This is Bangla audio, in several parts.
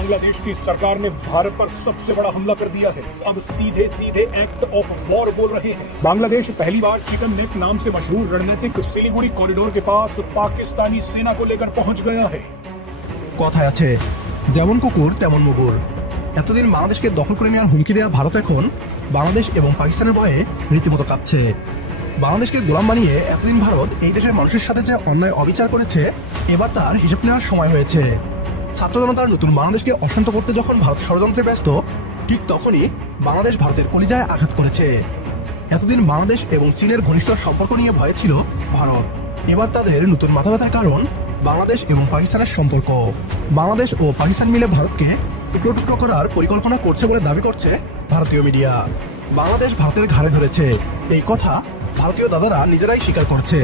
बांग्लादेश की सरकार ने भारत पर सबसे बड़ा हमला कर दिया है। अब सीधे सीधे एक्ट ऑफ वॉर बोल रहे हैं। बांग्लादेश पहली बार चिकन नेक नाम से मशहूर रणनीतिक सिलीगुड़ी कॉरिडोर के पास पाकिस्तानी सेना को लेकर पहुंच गया है। কথায় আছে যেমন কুকুর তেমন মুগুর। এতদিন বাংলাদেশকে দখল করে নেওয়ার হুমকি দেওয়া ভারত এখন বাংলাদেশ এবং পাকিস্তানের ভয়ে রীতিমতো কাঁপছে। বাংলাদেশকে গোলাম বানিয়ে এতদিন ভারত এই দেশের মানুষের সাথে যে অন্যায় অবিচার করেছে, এবার তার হিসাব নেওয়ার সময় হয়েছে। ছাত্র জনতার নতুন বাংলাদেশকে অশান্ত করতে যখন ভারত ষড়যন্ত্রে ব্যস্ত, ঠিক তখনই বাংলাদেশ ভারতের কলিজায় আঘাত করেছে। এতদিন বাংলাদেশ এবং চীনের ঘনিষ্ঠ সম্পর্ক নিয়ে ভয়ে ছিল ভারত। এবার তাদের নতুন মাথা ব্যথার কারণ বাংলাদেশ এবং পাকিস্তানের সম্পর্ক। বাংলাদেশ ও পাকিস্তান মিলে ভারতকে টুকরো টুকরো করার পরিকল্পনা করছে বলে দাবি করছে ভারতীয় মিডিয়া। বাংলাদেশ ভারতের ঘাড়ে ধরেছে, এই কথা ভারতীয় দাদারা নিজেরাই স্বীকার করছে।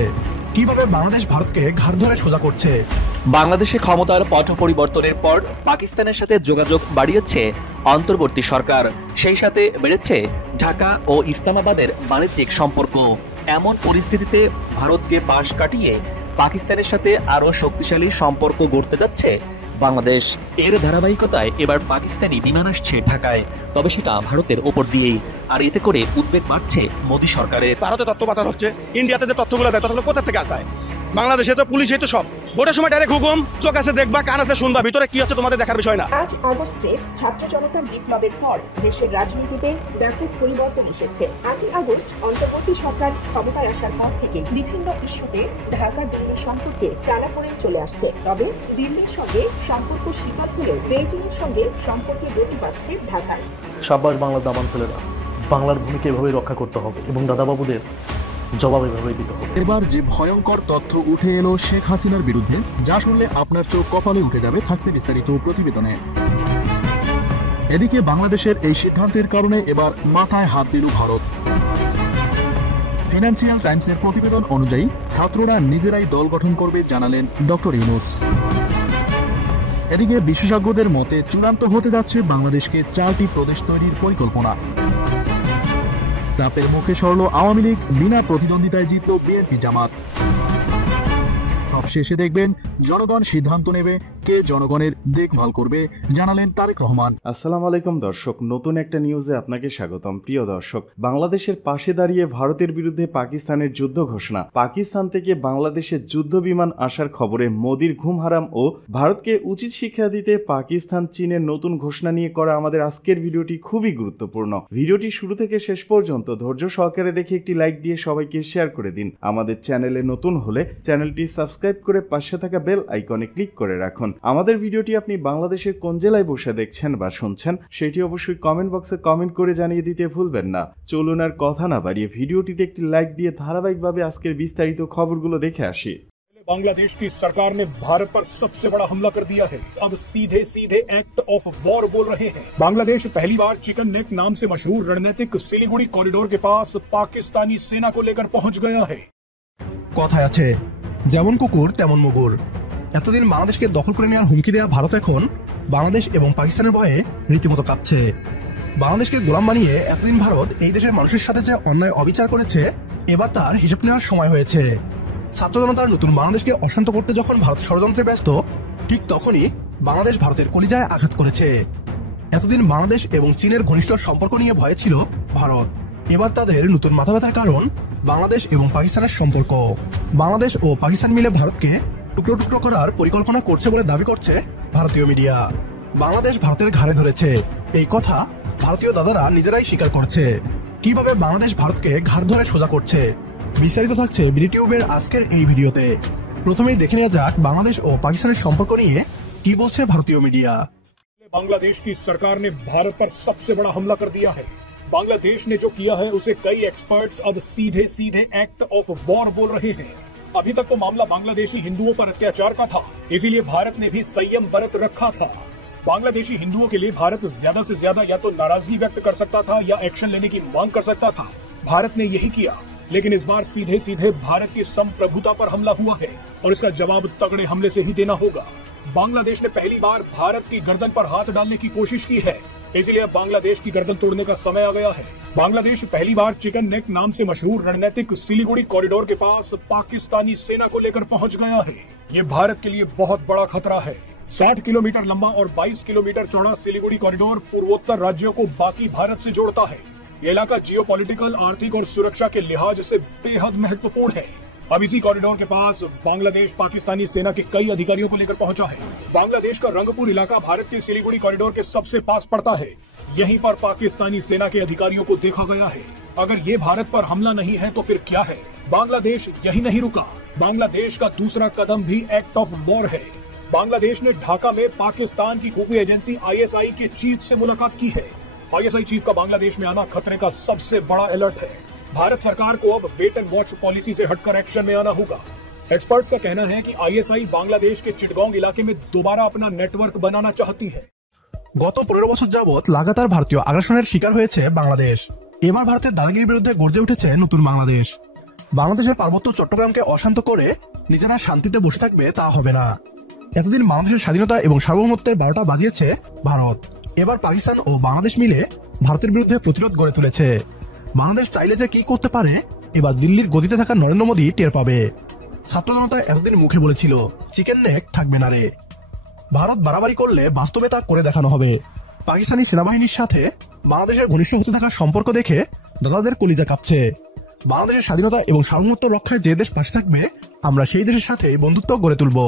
কিভাবে বাংলাদেশ ভারতকে ঘাড় ধরে সোজা করছে? বাংলাদেশে ক্ষমতার পট পরিবর্তনের পর পাকিস্তানের সাথে যোগাযোগ বাড়িয়েছে অন্তর্বর্তী সরকার। সেই সাথে বেড়েছে ঢাকা ও ইসলামাবাদের বাণিজ্যিক সম্পর্ক। এমন পরিস্থিতিতে ভারতকে পাশ কাটিয়ে পাকিস্তানের সাথে আরো শক্তিশালী সম্পর্ক গড়তে যাচ্ছে বাংলাদেশ। এর ধারাবাহিকতায় এবার পাকিস্তানি বিমান আসছে ঢাকায়, তবে সেটা ভারতের ওপর দিয়েই। আর এতে করে উদ্বেগ বাড়ছে মোদী সরকারের। ভারতে তথ্য পাচার হচ্ছে, ইন্ডিয়াতে যে তথ্যগুলো দেয় তথ্যগুলো কোথা থেকে আসে? বাংলাদেশে তো পুলিশই তো সব। ভোটের সময় ডাইরেক্ট হুকুম, চোখ আছে দেখবা, কান আছে শুনবা, ভিতরে কি হচ্ছে তোমাদের দেখার বিষয় না। 5 আগস্টে ছাত্র জনতার বিপ্লবের পর দেশের রাজনীতিতে ব্যাপক পরিবর্তন এসেছে। 8 আগস্ট অন্তর্বর্তী সরকার ক্ষমতায় আসার পর থেকে বিভিন্ন ইস্যুতে ঢাকা দিল্লি সম্পর্কে টানাপোড়েন চলে আসছে। তবে দিল্লির সঙ্গে সম্পর্ক শীতল হলেও বেইজিংয়ের সঙ্গে সম্পর্কে গতি পাচ্ছে ঢাকায়। সাব্বাস বাংলার দামান ছেলেরা, বাংলার ভূমিকে এভাবেই রক্ষা করতে হবে এবং দাদাবাবুদের জবাব এভাবেই দিতে হবে। এবার যে ভয়ঙ্কর তথ্য উঠে এলো শেখ হাসিনার বিরুদ্ধে, যা শুনলে আপনার চোখ কপালে উঠে যাবে, থাকছে বিস্তারিত প্রতিবেদনে। এদিকে বাংলাদেশের এই সিদ্ধান্তের কারণে এবার মাথায় হাত দিল ভারত। ফিনান্সিয়াল টাইমসের প্রতিবেদন অনুযায়ী ছাত্ররা নিজেরাই দল গঠন করবে জানালেন ডক্টর ইউনূস। এদিকে বিশেষজ্ঞদের মতে চূড়ান্ত হতে যাচ্ছে বাংলাদেশকে 4টি প্রদেশ তৈরির পরিকল্পনা। চাপের মুখে সরল আওয়ামী লীগ, বিনা প্রতিদ্বন্দ্বিতায় জিতল বিএনপি জামাত। সবশেষে দেখবেন জনগণ সিদ্ধান্ত নেবে কে জনগণের দেখভাল করবে, জানালেন তারেক রহমান। আসসালামু আলাইকুম দর্শক, নতুন একটা নিউজে আপনাকে স্বাগতম। প্রিয় দর্শক, বাংলাদেশের পাশে দাঁড়িয়ে ভারতের বিরুদ্ধে পাকিস্তানের যুদ্ধ ঘোষণা। পাকিস্তান থেকে বাংলাদেশের যুদ্ধ বিমান আসার খবরে মোদির ঘুম হারাম ও ভারতকে উচিত শিক্ষা দিতে পাকিস্তান চীনের নতুন ঘোষণা নিয়ে করা আমাদের আজকের ভিডিওটি খুবই গুরুত্বপূর্ণ। ভিডিওটি শুরু থেকে শেষ পর্যন্ত ধৈর্য সহকারে দেখে একটি লাইক দিয়ে সবাইকে শেয়ার করে দিন। আমাদের চ্যানেলে নতুন হলে চ্যানেলটি সাবস্ক্রাইব করে পাশে থাকা বেল আইকনে ক্লিক করে রাখুন। আমাদের ভিডিওটি আপনি বাংলাদেশের কোন জেলায় বসে দেখছেন বা শুনছেন সেটি অবশ্যই কমেন্ট বক্সে কমেন্ট করে জানিয়ে দিতে ভুলবেন না। চলুন আর কথা না বাড়িয়ে ভিডিওটিতে একটি লাইক দিয়ে ধারাবাহিকভাবে আজকের বিস্তারিত খবরগুলো দেখে আসি। बांग्लादेश की सरकार ने भारत पर सबसे बड़ा हमला कर दिया है। अब सीधे सीधे एक्ट ऑफ वॉर बोल रहे हैं। बांग्लादेश पहली बार चिकन नेक नाम से मशहूर रणनीतिक सिलीगुड़ी कॉरिडोर के पास पाकिस्तानी सेना को लेकर पहुंच गया है। কথায় আছে যেমন কুকুর তেমন মুগুর। এতদিন বাংলাদেশকে দখল করে নেওয়ার হুমকি দেওয়া ভারত এখন বাংলাদেশ এবং পাকিস্তানের ভয়ে রীতিমতো কাঁপছে। বাংলাদেশকে গোলাম বানিয়ে এতদিন ভারত এই দেশের মানুষের সাথে যে অন্যায় অবিচার করেছে, এবার তার হিসাব নেওয়ার সময় হয়েছে। ছাত্র জনতার নতুন বাংলাদেশকে অশান্ত করতে যখন ভারত ষড়যন্ত্রে ব্যস্ত, ঠিক তখনই বাংলাদেশ ভারতের কলিজায় আঘাত করেছে। এতদিন বাংলাদেশ এবং চীনের ঘনিষ্ঠ সম্পর্ক নিয়ে ভয়ে ছিল ভারত। এবার তাদের নতুন মাথা ব্যথার কারণ বাংলাদেশ এবং পাকিস্তানের সম্পর্ক। বাংলাদেশ ও পাকিস্তান মিলে ভারতকে টুকরো টুকরো করার পরিকল্পনা করছে বলে দাবি করছে ভারতীয় মিডিয়া। বাংলাদেশ ভারতের ঘাড়ে ধরেছে, এই কথা ভারতীয় দাদারা নিজেরাই স্বীকার করছে। কিভাবে বাংলাদেশ ভারতকে ঘাড় ধরে সোজা করছে, বিস্তারিত থাকছে বিডিটিউবের আজকের এই ভিডিওতে। প্রথমেই দেখে নেওয়া যাক বাংলাদেশ ও পাকিস্তানের সম্পর্ক নিয়ে কি বলছে ভারতীয় মিডিয়া। बांग्लादेश की सरकार ने भारत पर सबसे बड़ा हमला कर दिया है। बांग्लादेश ने जो किया है उसे कई एक्सपर्ट्स अब सीधे सीधे एक्ट ऑफ वॉर बोल रहे हैं। अभी तक तो मामला बांग्लादेशी हिंदुओं पर अत्याचार का था, इसीलिए भारत ने भी संयम बरत रखा था। बांग्लादेशी हिंदुओं के लिए भारत ज्यादा से ज्यादा या तो नाराजगी व्यक्त कर सकता था या एक्शन लेने की मांग कर सकता था। भारत ने यही किया, लेकिन इस बार सीधे सीधे भारत की संप्रभुता पर हमला हुआ है और इसका जवाब तगड़े हमले से ही देना होगा। बांग्लादेश ने पहली बार भारत की गर्दन पर हाथ डालने की कोशिश की है, इसलिए अब बांग्लादेश की गर्दन तोड़ने का समय आ गया है। बांग्लादेश पहली बार चिकन नेक नाम से मशहूर रणनीतिक सिलीगुड़ी कॉरिडोर के पास पाकिस्तानी सेना को लेकर पहुंच गया है। ये भारत के लिए बहुत बड़ा खतरा है। 60 किलोमीटर लंबा और 22 किलोमीटर चौड़ा सिलीगुड़ी कॉरिडोर पूर्वोत्तर राज्यों को बाकी भारत से जोड़ता है। ये इलाका जियोपॉलिटिकल, आर्थिक और सुरक्षा के लिहाज से बेहद महत्वपूर्ण है। अब इसी कॉरिडोर के पास बांग्लादेश पाकिस्तानी सेना के कई अधिकारियों को लेकर पहुंचा है। बांग्लादेश का रंगपुर इलाका भारत के सिलीगुड़ी कॉरिडोर के सबसे पास पड़ता है। यहीं पर पाकिस्तानी सेना के अधिकारियों को देखा गया है। अगर ये भारत पर हमला नहीं है तो फिर क्या है? बांग्लादेश यही नहीं रुका। बांग्लादेश का दूसरा कदम भी एक्ट ऑफ वॉर है। बांग्लादेश ने ढाका में पाकिस्तान की खुफिया एजेंसी ISI के चीफ से मुलाकात की है। ISI चीफ का बांग्लादेश में आना खतरे का सबसे बड़ा अलर्ट है। भारत सरकार को अब वेट एंड वॉच पॉलिसी से हटकर एक्शन में आना होगा। एक्सपर्ट्स का कहना है कि ISI बांग्लादेश के चिटगांव इलाके में दोबारा अपना नेटवर्क बनाना चाहती है। গত 15 বছর যাবৎ লাগাতার ভারতীয় আগ্রাসনের শিকার হয়েছে বাংলাদেশ। এবার ভারতের দাদাগিরির বিরুদ্ধে গর্জে উঠেছে নতুন বাংলাদেশ। বাংলাদেশের পার্বত্য চট্টগ্রামকে অশান্ত করে নিজেরা শান্তিতে বসে থাকবে তা হবে না। এতদিন বাংলাদেশের স্বাধীনতা এবং সার্বভৌমত্বের 12টা বাজিয়েছে ভারত। এবার পাকিস্তান ও বাংলাদেশ মিলে ভারতের বিরুদ্ধে প্রতিরোধ গড়ে তুলেছে। বাংলাদেশ চাইলে যে কি করতে পারে এবার দিল্লির গদিতে থাকা নরেন্দ্র মোদী টের পাবে। ছাত্র জনতা এতদিন মুখে বলেছিল চিকেন নেক থাকবে না রে। ভারত বাড়াবাড়ি করলে বাস্তবে তা করে দেখানো হবে। পাকিস্তানি সেনাবাহিনীর সাথে বাংলাদেশের ঘনিষ্ঠ হতে থাকা সম্পর্ক দেখে দাদাদের কলিজা কাঁপছে। বাংলাদেশের স্বাধীনতা এবং সার্বভৌমত্ব রক্ষায় যে দেশ পাশে থাকবে আমরা সেই দেশের সাথে বন্ধুত্ব গড়ে তুলব।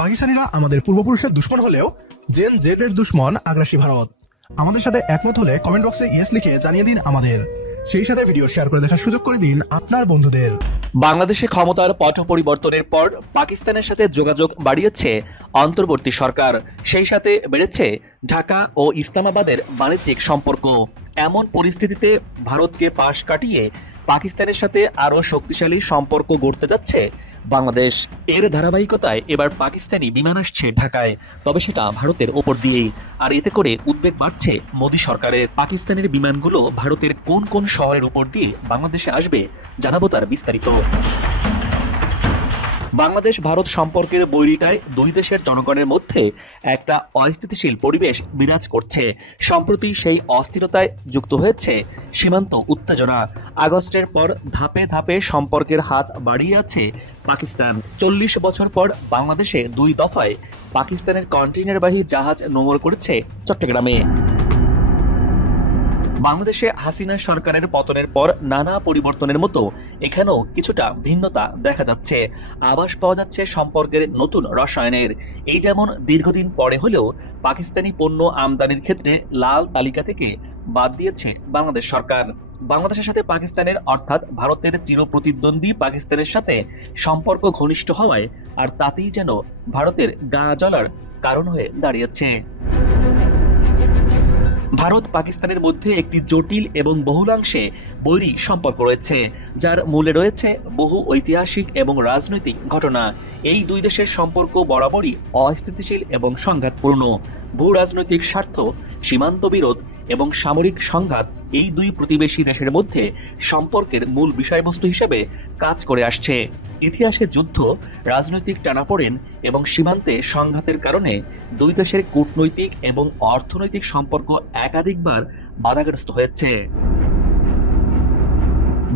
পাকিস্তানিরা আমাদের পূর্বপুরুষের দুশ্মন হলেও জেন জেড এর দুশ্মন আগ্রাসী ভারত। আমাদের সাথে একমত হলে কমেন্ট বক্সে ইয়েস লিখে জানিয়ে দিন আমাদের। সেই সাথে ভিডিও শেয়ার করে দেখার সুযোগ করে দিন আপনার বন্ধুদের। বাংলাদেশে ক্ষমতার পট পরিবর্তনের পর পাকিস্তানের সাথে যোগাযোগ বাড়িয়েছে অন্তর্বর্তী সরকার। সেই সাথে বেড়েছে ঢাকা ও ইসলামাবাদের বাণিজ্যিক সম্পর্ক। এমন পরিস্থিতিতে ভারতকে পাশ কাটিয়ে পাকিস্তানের সাথে আরো শক্তিশালী সম্পর্ক গড়তে যাচ্ছে বাংলাদেশ। এর ধারাবাহিকতায় এবার পাকিস্তানি বিমান আসছে ঢাকায়, তবে সেটা ভারতের ওপর দিয়েই। আর এতে করে উদ্বেগ বাড়ছে মোদী সরকারের। পাকিস্তানের বিমানগুলো ভারতের কোন কোন শহরের উপর দিয়ে বাংলাদেশে আসবে জানাবো তার বিস্তারিত। বাংলাদেশ ভারত সম্পর্কের বৈরিতায় দুই দেশের জনগণের মধ্যে একটা অস্থিতিশীল পরিবেশ বিরাজ করছে। সম্প্রতি সেই অস্থিরতায় যুক্ত হয়েছে সীমান্ত উত্তেজনা। আগস্টের পর ধাপে ধাপে সম্পর্কের হাত বাড়িয়ে আছে পাকিস্তান। 40 বছর পর বাংলাদেশে 2 দফায় পাকিস্তানের কন্টেইনারবাহী জাহাজ নোঙর করেছে চট্টগ্রামে। বাংলাদেশে হাসিনা সরকারের পতনের পর নানা পরিবর্তনের মতো এখানেও কিছুটা ভিন্নতা দেখা যাচ্ছে। আভাস পাওয়া যাচ্ছে সম্পর্কের নতুন রসায়নের। এই যেমন দীর্ঘদিন পরে হলেও পাকিস্তানি পণ্য আমদানির ক্ষেত্রে লাল তালিকা থেকে বাদ দিয়েছে বাংলাদেশ সরকার। বাংলাদেশের সাথে পাকিস্তানের অর্থাৎ ভারতের চিরপ্রতিদ্বন্দ্বী পাকিস্তানের সাথে সম্পর্ক ঘনিষ্ঠ হওয়ায় আর তাতেই যেন ভারতের গা জ্বলার কারণ হয়ে দাঁড়িয়েছে। ভারত পাকিস্তানের মধ্যে একটি জটিল এবং বহুলাংশে বৈরী সম্পর্ক রয়েছে, যার মূলে রয়েছে বহু ঐতিহাসিক এবং রাজনৈতিক ঘটনা। এই দুই দেশের সম্পর্ক বরাবরই অস্থিতিশীল এবং সংঘাতপূর্ণ। ভূ রাজনৈতিক স্বার্থ, সীমান্ত বিরোধ এবং সামরিক সংঘাত এই দুই প্রতিবেশী দেশের মধ্যে সম্পর্কের মূল বিষয়বস্তু হিসেবে কাজ করে আসছে। ইতিহাসে যুদ্ধ, রাজনৈতিক টানাপোড়েন এবং সীমান্তে সংঘাতের কারণে দুই দেশের কূটনৈতিক এবং অর্থনৈতিক সম্পর্ক একাধিকবার বাধাগ্রস্ত হয়েছে।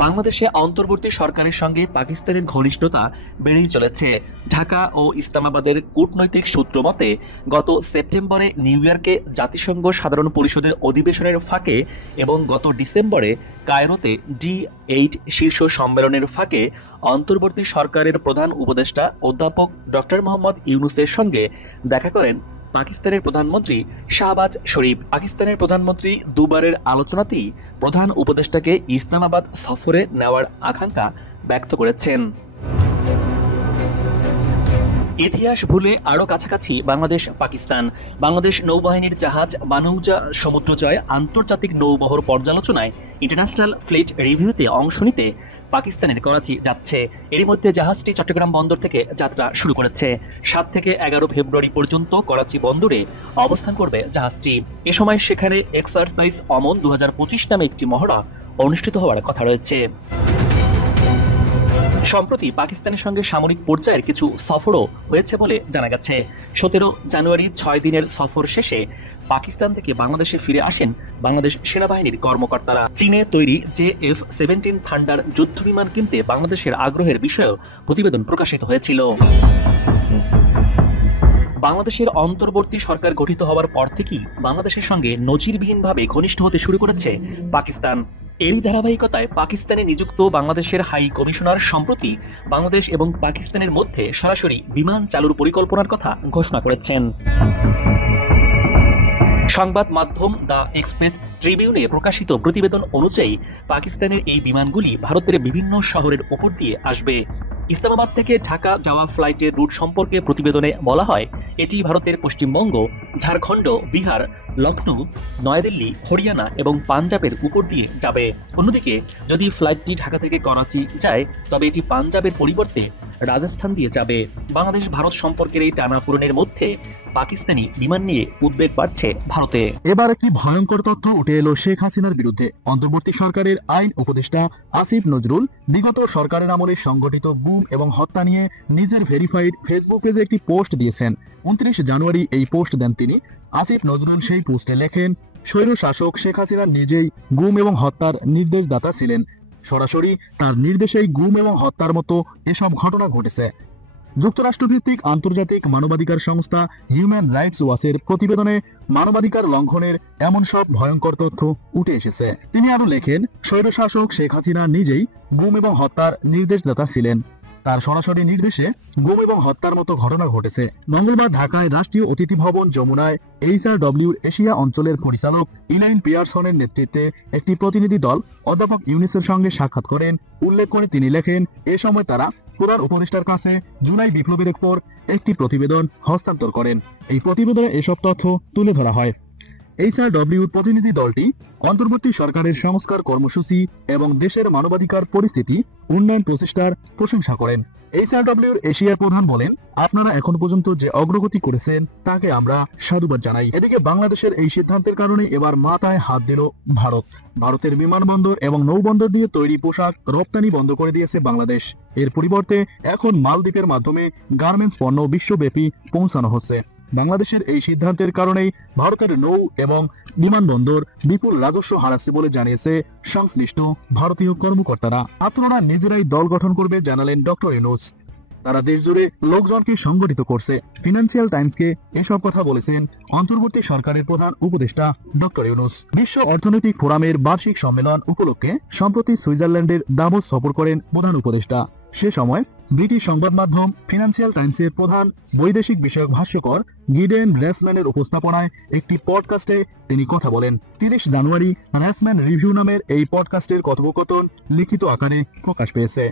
বাংলাদেশে অন্তর্বর্তী সরকারের সঙ্গে পাকিস্তানের ঘনিষ্ঠতা বেড়েই চলেছে। ঢাকা ও ইসলামাবাদের কূটনৈতিক সূত্র মতে গত সেপ্টেম্বরে নিউ ইয়র্কে জাতিসংঘ সাধারণ পরিষদের অধিবেশনের ফাঁকে এবং গত ডিসেম্বরে কায়রোতে G8 শীর্ষ সম্মেলনের ফাঁকে অন্তর্বর্তী সরকারের প্রধান উপদেষ্টা অধ্যাপক ডক্টর মোহাম্মদ ইউনূসের সঙ্গে দেখা করেন পাকিস্তানের প্রধানমন্ত্রী শাহবাজ শরীফ। পাকিস্তানের প্রধানমন্ত্রী দুবারের আলোচনাতেই প্রধান উপদেষ্টাকে ইসলামাবাদ সফরে নেওয়ার আকাঙ্ক্ষা ব্যক্ত করেছেন। ইতিহাস ভুলে আরো কাছাকাছি বাংলাদেশ পাকিস্তান। বাংলাদেশ নৌবাহিনীর জাহাজ বানৌজা সমুদ্রজয় আন্তর্জাতিক নৌবহর পর্যালোচনায় ইন্টারন্যাশনাল ফ্লিট রিভিউতে অংশ নিতে পাকিস্তানের করাচি যাচ্ছে। এর মধ্যে জাহাজটি চট্টগ্রাম বন্দর থেকে যাত্রা শুরু করেছে। 7 থেকে 11 ফেব্রুয়ারি পর্যন্ত করাচি বন্দরে অবস্থান করবে জাহাজটি। এ সময় সেখানে এক্সারসাইজ অমন 2025 নামে একটি মহড়া অনুষ্ঠিত হওয়ার কথা রয়েছে। সম্প্রতি পাকিস্তানের সঙ্গে সামরিক পর্যায়ের কিছু সফরও হয়েছে বলে জানা গেছে। 17 জানুয়ারি 6 দিনের সফর শেষে পাকিস্তান থেকে বাংলাদেশে ফিরে আসেন বাংলাদেশ সেনাবাহিনীর কর্মকর্তারা। চীনে তৈরি JF-17 থান্ডার যুদ্ধবিমান কিনতে বাংলাদেশের আগ্রহের বিষয়েও প্রতিবেদন প্রকাশিত হয়েছিল। বাংলাদেশের অন্তর্বর্তী সরকার গঠিত হওয়ার পর থেকেই বাংলাদেশের সঙ্গে নজিরবিহীনভাবে ঘনিষ্ঠ হতে শুরু করেছে পাকিস্তান। এরই ধারাবাহিকতায় পাকিস্তানে নিযুক্ত বাংলাদেশের হাই কমিশনার সম্প্রতি বাংলাদেশ এবং পাকিস্তানের মধ্যে সরাসরি বিমান চালুর পরিকল্পনার কথা ঘোষণা করেছেন। সংবাদ মাধ্যম দ্য এক্সপ্রেস ট্রিবিউনে প্রকাশিত প্রতিবেদন অনুযায়ী পাকিস্তানের এই বিমানগুলি ভারতের বিভিন্ন শহরের উপর দিয়ে আসবে। ইসলামাবাদ থেকে ঢাকা যাওয়া ফ্লাইটের রুট সম্পর্কে প্রতিবেদনে বলা হয়, এটি ভারতের পশ্চিমবঙ্গ, ঝাড়খণ্ড, বিহার, লখনৌ, নয়াদিল্লি, হরিয়ানা এবং পাঞ্জাবের উপর দিয়ে যাবে। অন্যদিকে যদি ফ্লাইটটি ঢাকা থেকে করাচি যায় তবে এটি পাঞ্জাবের পরিবর্তে রাজস্থান দিয়ে যাবে। বাংলাদেশ ভারত সম্পর্কের এই টানাপোড়েনের মধ্যে পাকিস্তানি বিমান নিয়ে উদ্বেগ বাড়ছে ভারতে। এবার একটি ভয়ঙ্কর তথ্য উঠে এলো শেখ হাসিনার বিরুদ্ধে। অন্তর্বর্তী সরকারের আইন উপদেষ্টা আসিফ নজরুল বিগত সরকারের আমলে সংগঠিত গুম এবং হত্যা নিয়ে নিজের ভেরিফাইড ফেসবুক পেজে একটি পোস্ট দিয়েছেন। 29 জানুয়ারি এই পোস্ট দেন তিনি। আসিফ নজরুল সেই পোস্টে লেখেন, স্বৈর শাসক শেখ হাসিনা নিজেই গুম এবং হত্যার নির্দেশদাতা ছিলেন। সরাসরি তার নির্দেশেই গুম এবং হত্যার মতো এসব ঘটনা ঘটেছে। যুক্তরাষ্ট্রভিত্তিক আন্তর্জাতিক মানবাধিকার সংস্থা হিউম্যান রাইটস ওয়াচের প্রতিবেদনে মানবাধিকার লঙ্ঘনের এমন সব ভয়ঙ্কর তথ্য উঠে এসেছে। তিনি আরো লেখেন, স্বৈরশাসক শেখ হাসিনা নিজেই গুম এবং হত্যার নির্দেশদাতা ছিলেন। তার সরাসরি নির্দেশে গুম এবং হত্যার মতো ঘটনা ঘটেছে। মঙ্গলবার ঢাকায় রাষ্ট্রীয় অতিথি ভবন যমুনায় HRW এশিয়া অঞ্চলের পরিচালক ইলাইন পিয়ারসনের নেতৃত্বে একটি প্রতিনিধি দল অধ্যাপক ইউনুসের সঙ্গে সাক্ষাৎ করেন। উল্লেখ করে তিনি লেখেন, এ সময় তারা প্রধান উপদেষ্টার কাছে জুলাই বিপ্লবের পর একটি প্রতিবেদন হস্তান্তর করেন। এই প্রতিবেদনে এসব তথ্য তুলে ধরা হয়। HRW প্রতিনিধি দলটি অন্তর্বর্তী সরকারের সংস্কার কর্মসূচি এবং দেশের মানবাধিকার পরিস্থিতি উন্নয়ন প্রচেষ্টার প্রশংসা করেন। HRW এশিয়ার প্রধান বলেন, আপনারা এখন পর্যন্ত যে অগ্রগতি করেছেন তাকে আমরা সাধুবাদ জানাই। এদিকে বাংলাদেশের এই সিদ্ধান্তের কারণে এবার মাথায় হাত দিল ভারত। ভারতের বিমানবন্দর এবং নৌবন্দর দিয়ে তৈরি পোশাক রপ্তানি বন্ধ করে দিয়েছে বাংলাদেশ। এর পরিবর্তে এখন মালদ্বীপের মাধ্যমে গার্মেন্টস পণ্য বিশ্বব্যাপী পৌঁছানো হচ্ছে। বাংলাদেশের এই সিদ্ধান্তের কারণেই ভারতের নৌ এবং বিমানবন্দর বিপুল রাজস্ব হারাচ্ছে বলে জানিয়েছে সংশ্লিষ্ট ভারতীয় কর্মকর্তারা। ছাত্ররা নিজেরাই দল গঠন করবে জানালেন ডক্টর ইউনূস। তারা দেশজুড়ে লোকজনকে সংগঠিত করছে। ফিনান্সিয়াল টাইমসকে এসব কথা বলেছেন অন্তর্বর্তী সরকারের প্রধান উপদেষ্টা ডক্টর ইউনূস। বিশ্ব অর্থনৈতিক ফোরামের বার্ষিক সম্মেলন উপলক্ষে সম্প্রতি সুইজারল্যান্ডের দাভোস সফর করেন প্রধান উপদেষ্টা। সে সময় ব্রিটিশ সংবাদ মাধ্যম ফিনান্সিয়াল টাইমসের প্রধান বৈদেশিক বিষয়ক ভাষ্যকর গিডেন রেসম্যানের উপস্থাপনায় একটি পডকাস্টে তিনি কথা বলেন। 30 জানুয়ারি রেসম্যান রিভিউ নামের এই পডকাস্টের কথোপকথন লিখিত আকারে প্রকাশ পেয়েছে।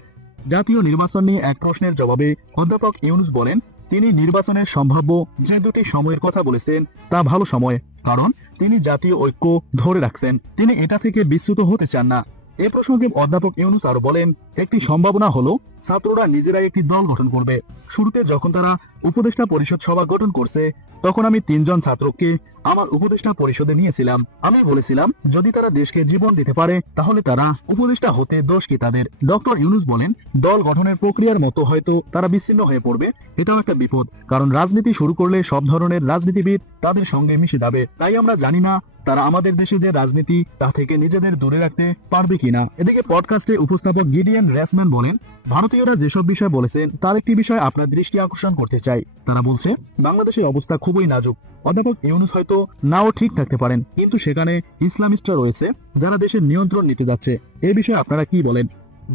জাতীয় নির্বাচন নিয়ে এক প্রশ্নের জবাবে অধ্যাপক ইউনূস বলেন, তিনি নির্বাচনের সম্ভাব্য যে দুটি সময়ের কথা বলেছেন তা ভালো সময়, কারণ তিনি জাতীয় ঐক্য ধরে রাখছেন। তিনি এটা থেকে বিচ্যুত হতে চান না। এ প্রসঙ্গে অধ্যাপক ইউনূস আরো বলেন, একটি সম্ভাবনা হলো ছাত্ররা নিজেরাই একটি দল গঠন করবে। শুরুতে যখন তারা উপদেষ্টা পরিষদ সভা গঠন করছে তখন আমি 3 জন ছাত্রকে আমার উপদেষ্টা পরিষদে নিয়েছিলাম। আমি বলেছিলাম যদি তারা দেশকে জীবন দিতে পারে তাহলে তারা উপদেষ্টা হতে দোষ কি তাদের। ডক্টর ইউনূস বলেন, দল গঠনের প্রক্রিয়ার মতো হয়তো তারা বিচ্ছিন্ন হয়ে পড়বে, এটাও একটা বিপদ, কারণ রাজনীতি শুরু করলে সব ধরনের রাজনীতিবিদ তাদের সঙ্গে মিশে যাবে। তাই আমরা জানি না তারা আমাদের দেশে যে রাজনীতি তা থেকে নিজেদের দূরে রাখতে পারবে কিনা। এদিকে পডকাস্টে উপস্থাপক গিডিয়ান রেসম্যান বলেন, ভারতীয়রা যেসব বিষয় বলেছেন তার একটি বিষয় আপনার দৃষ্টি আকর্ষণ করতে চাই। তারা বলছে বাংলাদেশের অবস্থা খুবই নাজুক। অধ্যাপক ইউনূস হয়তো নাও ঠিক থাকতে পারেন, কিন্তু সেখানে ইসলামিস্টরা রয়েছে যারা দেশের নিয়ন্ত্রণ নিতে যাচ্ছে। এ বিষয়ে আপনারা কি বলেন?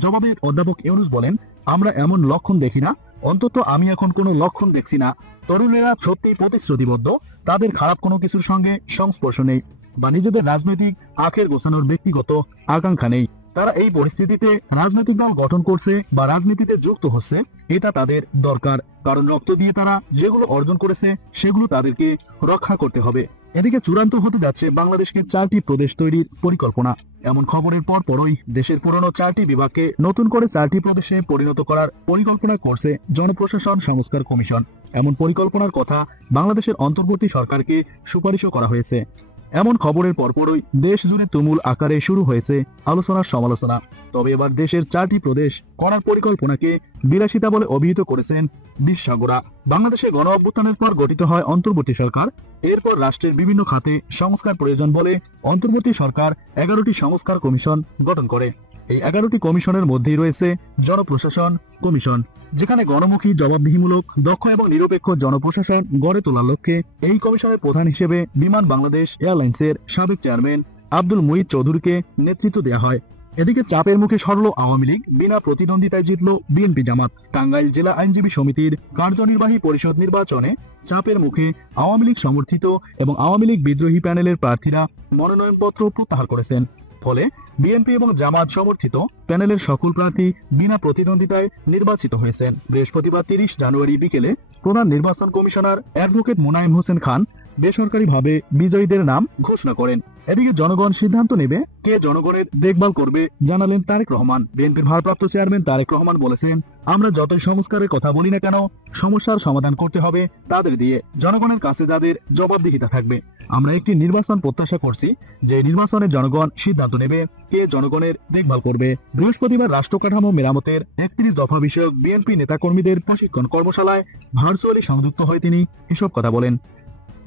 জবাবে অধ্যাপক ইউনূস বলেন, আমরা এমন লক্ষণ দেখি না, অন্তত আমি এখন কোনো লক্ষণ দেখছি না। তরুণেরা সত্যি প্রতিশ্রুতিবদ্ধ, তাদের খারাপ কোনো কিছুর সঙ্গে সংস্পর্শ নেই বা নিজেদের রাজনৈতিক আখের গোছানোর ব্যক্তিগত আকাঙ্ক্ষা নেই। তারা এই পরিস্থিতিতে রাজনৈতিক দল গঠন করছে বা রাজনীতিতে যুক্ত হচ্ছে, এটা তাদের দরকার, কারণ রক্ত দিয়ে তারা যেগুলো অর্জন করেছে সেগুলো তাদেরকে রক্ষা করতে হবে। এদিকে চূড়ান্ত হতে যাচ্ছে বাংলাদেশকে 4টি প্রদেশ তৈরির পরিকল্পনা। এমন খবরের পরই দেশের পুরনো 4টি বিভাগকে নতুন করে 4টি প্রদেশে পরিণত করার পরিকল্পনা করছে জনপ্রশাসন সংস্কার কমিশন। এমন পরিকল্পনার কথা বাংলাদেশের অন্তর্বর্তী সরকারকে সুপারিশও করা হয়েছে। এমন খবরের পরপরই দেশ জুড়ে তুমুল আকারে শুরু হয়েছে আলোচনার সমালোচনা। তবে এবার দেশের 4টি প্রদেশ করার পরিকল্পনাকে বিলাসিতা বলে অভিহিত করেছেন বিশেষজ্ঞরা। বাংলাদেশে গণ অভ্যুত্থানের পর গঠিত হয় অন্তর্বর্তী সরকার। এরপর রাষ্ট্রের বিভিন্ন খাতে সংস্কার প্রয়োজন বলে অন্তর্বর্তী সরকার 11টি সংস্কার কমিশন গঠন করে। এই 11টি কমিশনের মধ্যেই রয়েছে জনপ্রশাসন কমিশন, যেখানে গণমুখী, জবাবদিহিমূলক, দক্ষ এবং নিরপেক্ষ জনপ্রশাসন গড়ে তোলার লক্ষ্যে এই কমিশনের প্রধান হিসেবে বিমান বাংলাদেশ এয়ারলাইন্সের সাবেক চেয়ারম্যান আব্দুল মুঈদ চৌধুরীকে নেতৃত্ব দেওয়া হয়। এদিকে চাপের মুখে সরল আওয়ামী লীগ, বিনা প্রতিদ্বন্দ্বিতায় জিতল বিএনপি জামাত। টাঙ্গাইল জেলা আইনজীবী সমিতির কার্যনির্বাহী পরিষদ নির্বাচনে চাপের মুখে আওয়ামী লীগ সমর্থিত এবং আওয়ামী লীগ বিদ্রোহী প্যানেলের প্রার্থীরা মনোনয়নপত্র প্রত্যাহার করেছেন। ফলে বিএনপি এবং জামাত সমর্থিত প্যানেলের সকল প্রার্থী বিনা প্রতিদ্বন্দ্বিতায় নির্বাচিত হয়েছেন। বৃহস্পতিবার 30 জানুয়ারি বিকেলে প্রধান নির্বাচন কমিশনার অ্যাডভোকেট মোনায়েম হোসেন খান বেসরকারিভাবে বিজয়ীদের নাম ঘোষণা করেন। এদিকে জনগণ সিদ্ধান্ত নেবে কে জনগণের দেখভাল করবে, জানালেন তারেক রহমান। বিএনপির ভারপ্রাপ্ত চেয়ারম্যান তারেক রহমান বলেছেন, আমরা যতই সংস্কারের কথা বলি না কেন, সমস্যার সমাধান করতে হবে তাদের দিয়ে, জনগণের কাছে যাদের জবাবদিহিতা থাকবে। আমরা একটি নির্বাচন প্রত্যাশা করছি, যে নির্বাচনে জনগণ সিদ্ধান্ত নেবে কে জনগণের দেখভাল করবে। বৃহস্পতিবার রাষ্ট্র কাঠামো মেরামতের 31 দফা বিষয়ক বিএনপি নেতাকর্মীদের প্রশিক্ষণ কর্মশালায় ভার্চুয়ালি সংযুক্ত হয়ে তিনি এসব কথা বলেন।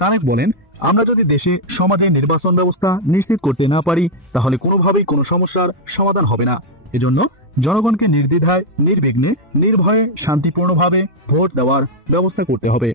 তারেক বলেন, আমরা যদি দেশে সমাজে নির্বাচন ব্যবস্থা নিশ্চিত করতে না পারি, তাহলে কোনোভাবেই কোনো সমস্যার সমাধান হবে না। এজন্য জনগণকে নির্দ্বিধায়, নির্বিঘ্নে, নির্ভয়ে, শান্তিপূর্ণভাবে ভোট দেওয়ার ব্যবস্থা করতে হবে।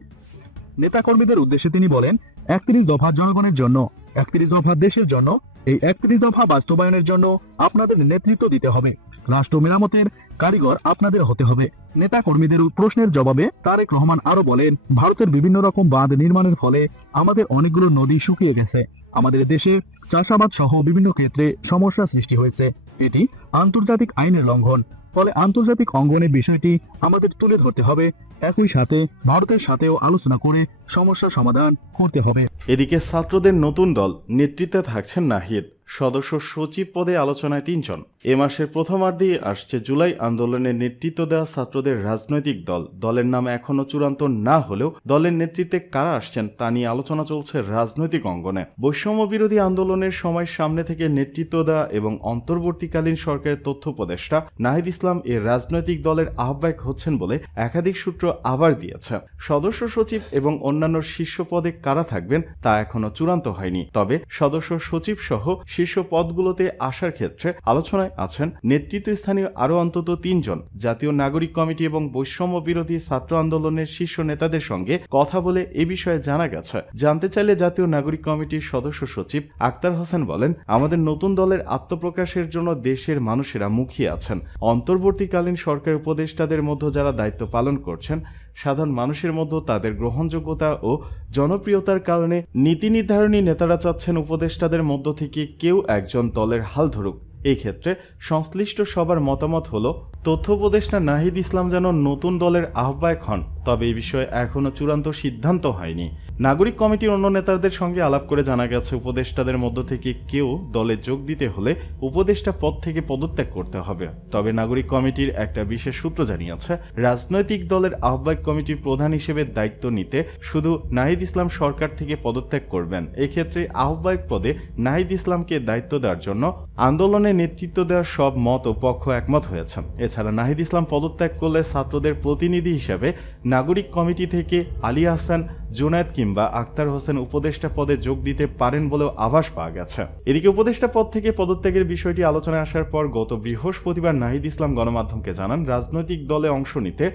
নেতাকর্মীদের উদ্দেশ্যে তিনি বলেন, 31 দফা জনগণের জন্য, 31 দফা দেশের জন্য। এই 31 দফা বাস্তবায়নের জন্য আপনাদের নেতৃত্ব দিতে হবে। রাষ্ট্র মেরামতের কারিগর আপনাদের হতে হবে। নেতা কর্মীদের প্রশ্নের জবাবে তারেক রহমান আরো বলেন, ভারতের বিভিন্ন রকম বাঁধ নির্মাণের ফলে আমাদের অনেকগুলো নদী শুকিয়ে গেছে। আমাদের দেশে চাষাবাদ সহ বিভিন্ন ক্ষেত্রে সমস্যা সৃষ্টি হয়েছে। এটি আন্তর্জাতিক আইনের লঙ্ঘন। ফলে আন্তর্জাতিক অঙ্গনের বিষয়টি আমাদের তুলে ধরতে হবে। একই সাথে ভারতের সাথেও আলোচনা করে সমস্যার সমাধান করতে হবে। এদিকে ছাত্রদের নতুন দল নেতৃত্বে থাকছেন নাহিদ। সদস্য সচিব পদে আলোচনায় 3 জন। এ মাসের প্রথমার্ধেই আসছে জুলাই আন্দোলনের নেতৃত্ব দেওয়া ছাত্রদের রাজনৈতিক দল। দলের নাম এখনো চূড়ান্ত না হলেও দলের নেতৃত্বে কারা আসছেন তা নিয়ে আলোচনা চলছে রাজনৈতিক অঙ্গনে। বৈষম্য বিরোধী আন্দোলনের সময় সামনে থেকে নেতৃত্ব দেওয়া এবং অন্তর্বর্তীকালীন সরকারের তথ্য উপদেষ্টা নাহিদ ইসলাম এর রাজনৈতিক দলের আহ্বায়ক হচ্ছেন বলে একাধিক সূত্র আবার দিয়েছে। সদস্য সচিব এবং অন্যান্য শীর্ষ পদে কারা থাকবেন তা এখনো চূড়ান্ত হয়নি। তবে সদস্য সচিব সহ শীর্ষ পদগুলোতে আসার ক্ষেত্রে আলোচনায় আছেন নেতৃত্বস্থানীয় আরও অন্তত 3 জন। জাতীয় নাগরিক কমিটি এবং বৈষম্য বিরোধী ছাত্র আন্দোলনের শীর্ষ নেতাদের সঙ্গে কথা বলে এ বিষয়ে জানা গেছে। জানতে চাইলে জাতীয় নাগরিক কমিটির সদস্য সচিব আক্তার হোসেন বলেন, আমাদের নতুন দলের আত্মপ্রকাশের জন্য দেশের মানুষেরা মুখিয়ে আছেন। অন্তর্বর্তীকালীন সরকার উপদেষ্টাদের মধ্যে যারা দায়িত্ব পালন করছেন, সাধারণ মানুষের মধ্যে তাদের গ্রহণযোগ্যতা ও জনপ্রিয়তার কারণে নীতি নির্ধারণী নেতারা চাচ্ছেন উপদেষ্টাদের মধ্য থেকে কেউ একজন দলের হাল ধরুক। এই ক্ষেত্রে সংশ্লিষ্ট সবার মতামত হলো তথ্য উপদেষ্টা নাহিদ ইসলাম যেন নতুন দলের আহ্বায়ক হন। তবে এই বিষয়ে এখনো চূড়ান্ত সিদ্ধান্ত হয়নি। নাগরিক কমিটির অন্য নেতাদের সঙ্গে আলাপ করে জানা গেছে, উপদেষ্টাদের মধ্য থেকে কেউ দলে যোগ দিতে হলে উপদেষ্টা পদ থেকে পদত্যাগ করতে হবে। তবে নাগরিক কমিটির একটা বিশেষ সূত্র জানিয়েছে, রাজনৈতিক দলের আহ্বায়ক কমিটির প্রধান হিসেবে দায়িত্ব নিতে শুধু নাহিদ ইসলাম সরকার থেকে পদত্যাগ করবেন। এক্ষেত্রে আহ্বায়ক পদে নাহিদ ইসলামকে দায়িত্ব দেওয়ার জন্য আন্দোলনে নেতৃত্ব দেওয়ার সব মত ও পক্ষ একমত হয়েছে। এছাড়া নাহিদ ইসলাম পদত্যাগ করলে ছাত্রদের প্রতিনিধি হিসেবে নাগরিক কমিটি থেকে আলী আহসান, জুনায়েদ কিংবা আক্তার হোসেন উপদেষ্টা পদে যোগ দিতে পারেন বলেও আভাস পাওয়া গেছে। এদিকে উপদেষ্টা পদ থেকে পদত্যাগের বিষয়টি আলোচনায় আসার পর গত বৃহস্পতিবার নাহিদ ইসলাম গণমাধ্যমকে জানান, রাজনৈতিক দলে অংশ নিতে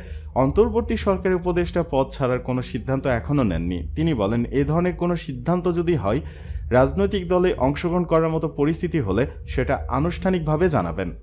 অন্তর্বর্তী সরকারের উপদেষ্টা পদ ছাড়ার কোনো সিদ্ধান্ত এখনও নেননি। তিনি বলেন, এ ধরনের কোনো সিদ্ধান্ত যদি হয়, রাজনৈতিক দলে অংশগ্রহণ করার মতো পরিস্থিতি হলে সেটা আনুষ্ঠানিকভাবে জানাবেন।